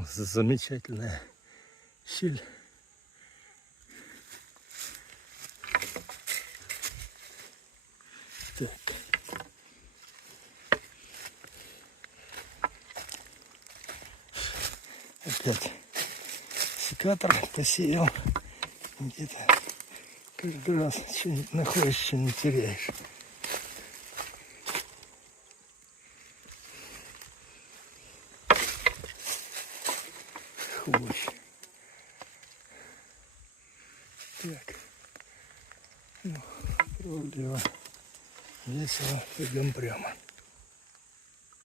Замечательная щель. Так. Опять секатор посеял. Где-то каждый раз что-нибудь находишь, что-нибудь теряешь. Хвощ. Так. Ну, правдиво. Весело. Пойдем прямо.